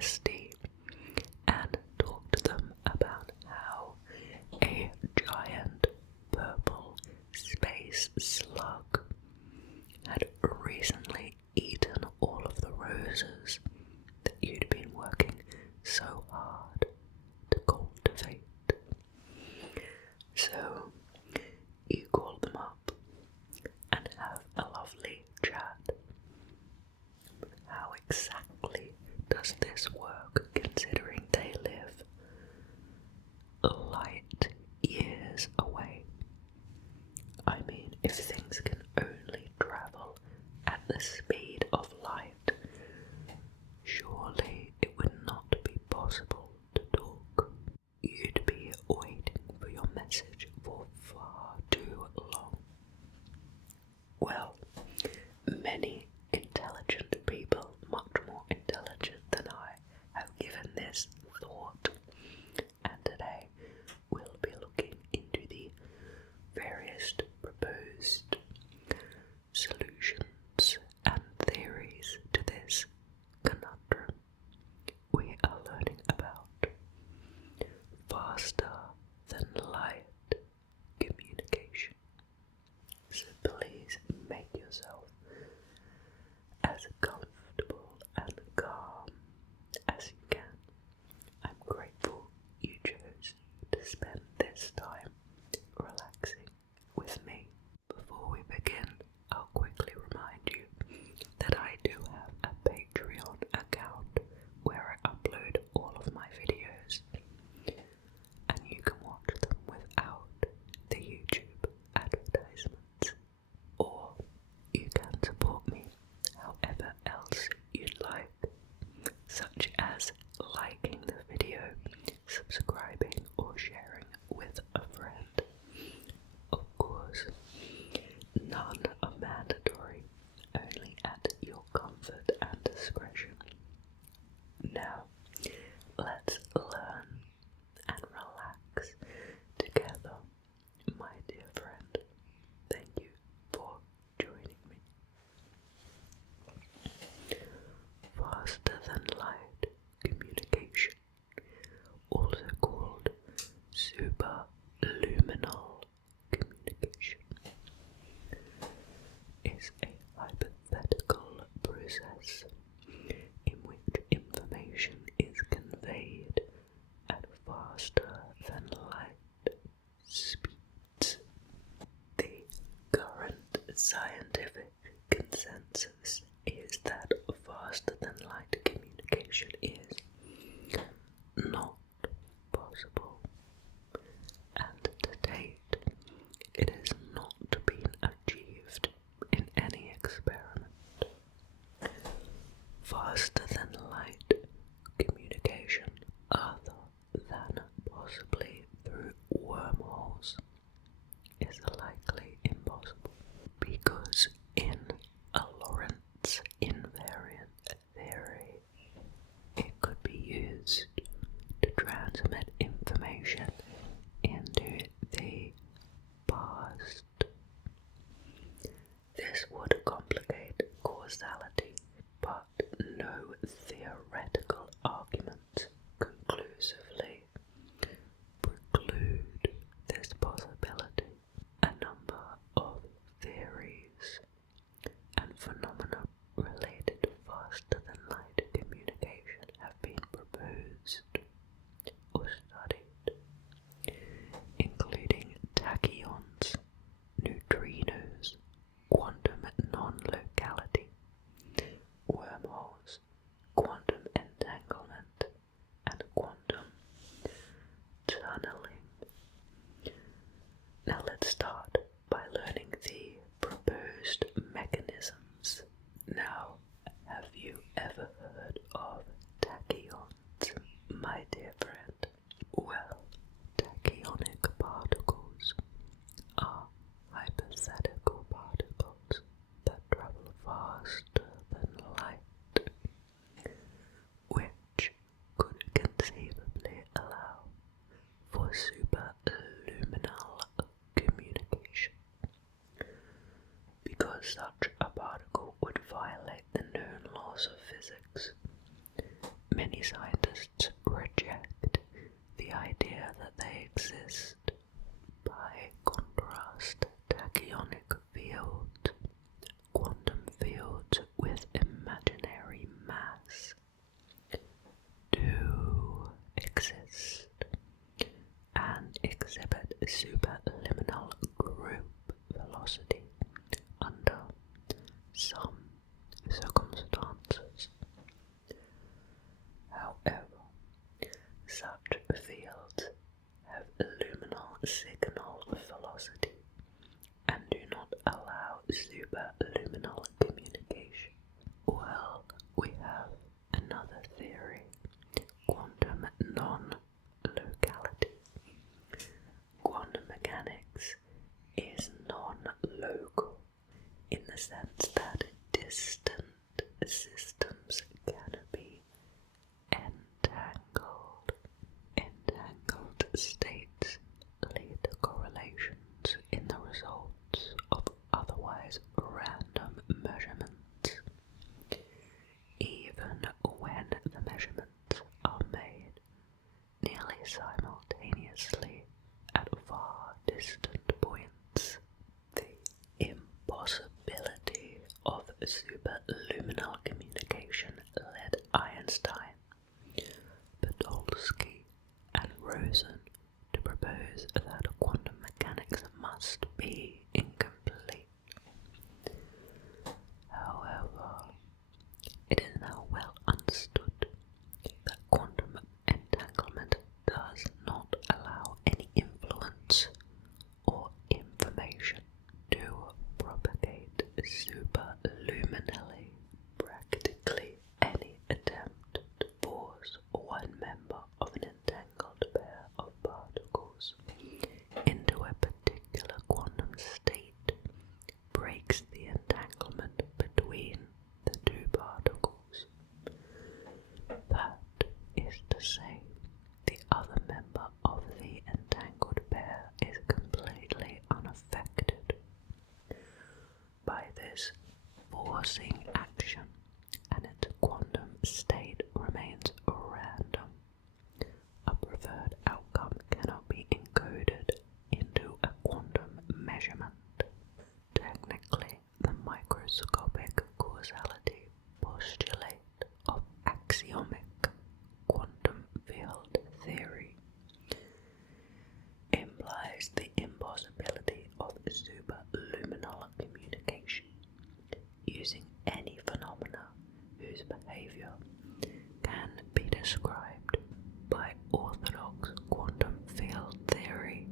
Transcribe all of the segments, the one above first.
bestie and talk to them about how a giant purple space slug had recently eaten all of the roses that you'd been working so hard to cultivate. So you call them up and have a lovely chat. How exactly does this work, considering they live light years away? I mean, if things can only travel at the speed of light, surely it would not be possible to talk. You'd be waiting for your message for far too long. Well, many intelligent people, much more intelligent than I, have given this thought, and today we'll be looking into the various proposed solutions and theories to this conundrum. We are learning about faster than light communication. So please make yourself as comfortable and calm as you can. I'm grateful you chose to spend this time relaxing with me. Before we begin, I'll quickly remind you that I do have a Patreon account where I upload all of my videos, and you can watch them without the YouTube advertisements, or you can support me however else you'd like, such as liking the video, subscribing, or sharing with a friend. Of course, none are mandatory, only at your comfort and discretion. Now, let's learn and relax together, my dear friend. Thank you for joining me. Faster than light communication, also called superluminal communication, is a hypothetical process in which information is conveyed at faster than light speeds. The current scientific consensus is that faster than light communication is not possible, and to date it has not been achieved in any experiment. Faster than light communication, other than possibly through wormholes, is likely impossible, because in a Lorentz invariant theory, it could be used to transmit information into the past. This would complicate causality, but no theoretical arguments conclusively preclude this possibility. A number of theories and phenomena related to faster than light communication have been proposed or studied, including tachyons, neutrinos, quantum non-locality, wormholes, quantum entanglement, and quantum tunneling. Now let's start by learning the proposed mechanisms. Now, have you ever heard of tachyons, my dear friend? Well, tachyonic particles are hypothetical particles that travel faster than light, which could conceivably allow for superluminal communication. Because such a particle would violate the known laws of physics, Many scientists reject the idea that they exist. By contrast, tachyonic fields, quantum fields with imaginary mass, do exist and exhibit superliminal group velocity under some circumstances. However, such fields have luminal signal velocity and do not allow superluminal communication. Well, we have another theory, quantum non-locality. Quantum mechanics is non-local in the sense that distant systems can be entangled. Entangled states lead to correlations in the results of otherwise random measurements, even when the measurements are made nearly simultaneously at far distant points. The impossibility of superluminal communication led Einstein, Podolsky, and Rosen to propose that quantum mechanics must be incomplete. However, it is now well understood that quantum entanglement does not allow any influence or information to propagate superluminally. Practically any attempt to force one member of an entangled pair of particles into a particular quantum state breaks the entanglement between the two particles. That is to say, the other member of the entangled pair is completely unaffected by this forcing action, and its quantum state remains random. A preferred outcome cannot be encoded into a quantum measurement. Technically, the microscopic causality postulate of axiomic quantum field theory implies the impossibility of superluminal communication using any phenomena whose behavior can be described by orthodox quantum field theory.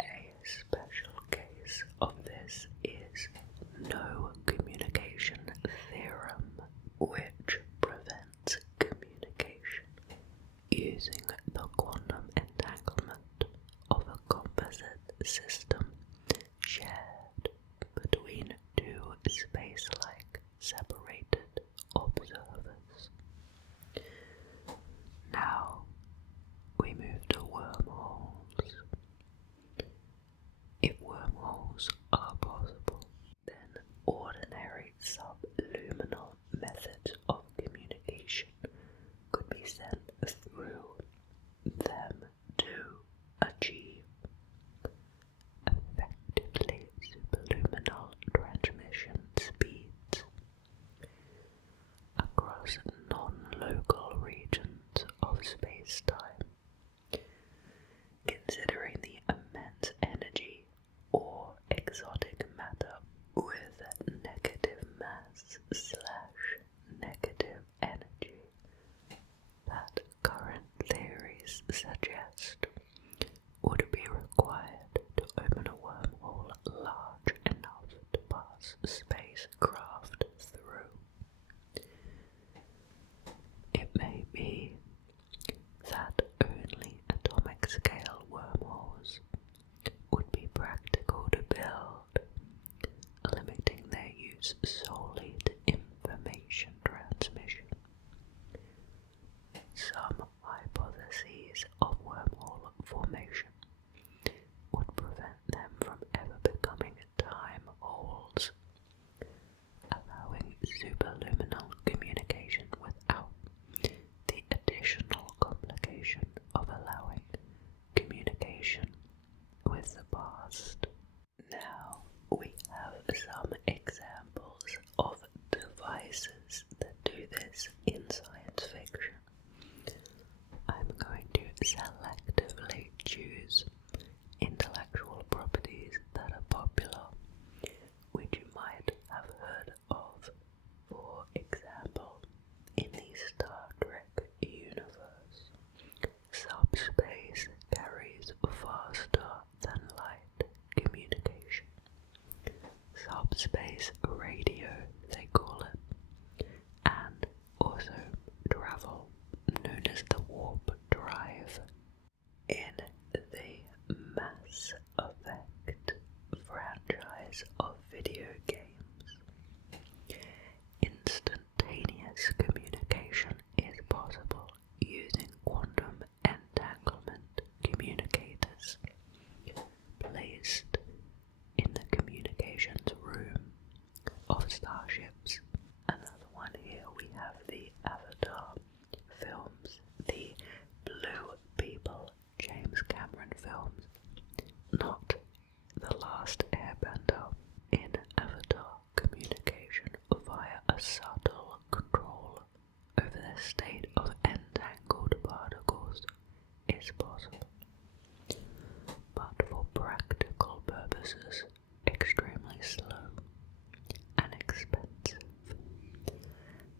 A special case of this is no communication theorem, which prevents communication using the quantum entanglement of a composite system shared between two space-like separated observers. Now we move to wormholes. If wormholes are possible, then ordinary subluminal methods of communication could be sent through them to achieve effectively superluminal transmission speeds across non-local regions of space-time. Considering the immense energy or exotic matter with negative mass / negative energy that current theories suggest would be required to open a wormhole large enough to pass spacecraft through. It may be that only atomic scale wormholes would be practical to build, limiting their use solely to information transmission. Some hypotheses of wormhole formation would prevent them from ever becoming time holes, allowing superluminal communication without the addition selectively choose intellectual properties that are popular, which you might have heard of. For example, in the Star Trek universe, subspace carries faster than light communication. Subspace radio, they call it, and also travel, known as the warp drive. In the Mass Effect franchise of video games, instantaneous communication is possible using quantum entanglement communicators placed in the communications room of starships. Another one here, we have the Avatar films, the Blue People James Cameron films, not The Last Airbender. In Avatar, communication via a subtle control over the state of entangled particles is possible, but for practical purposes, extremely slow and expensive,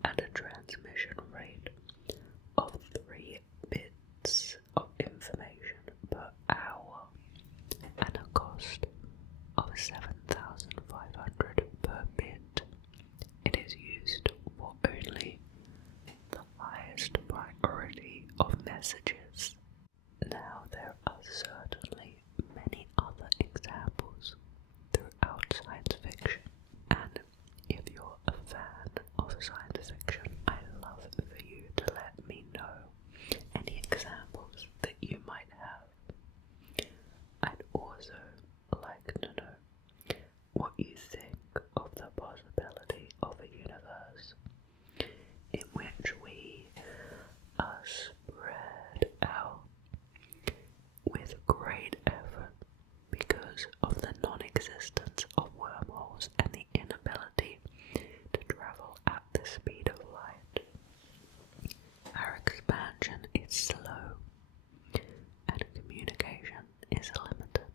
at a transmission rate of 3 bits of information per hour and a cost of 7,500 per bit. It is used for only the highest priority of messages. Now, there are certainly many other examples throughout science fiction, and if you're a fan of science fiction, I'd love for you to let me know any examples that you might have. I'd also like to know what you think of the possibility of a universe in which we are spread out with great effort because of the non-existence of wormholes and the inability to travel at the speed of light. Our expansion is slow and communication is limited.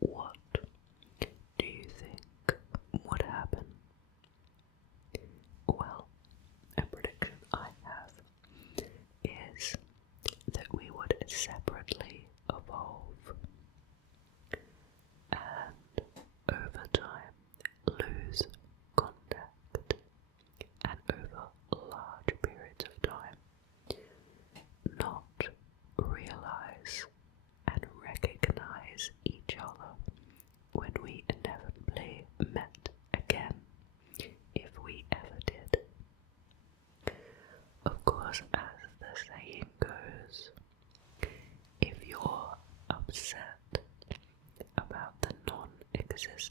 What do you think would happen? Well, a prediction I have is that we would separately evolve and over time lose contact, and over large periods of time not realize and recognize each other when we inevitably met again, if we ever did. Of course, as the saying goes, if you're upset about the non-existence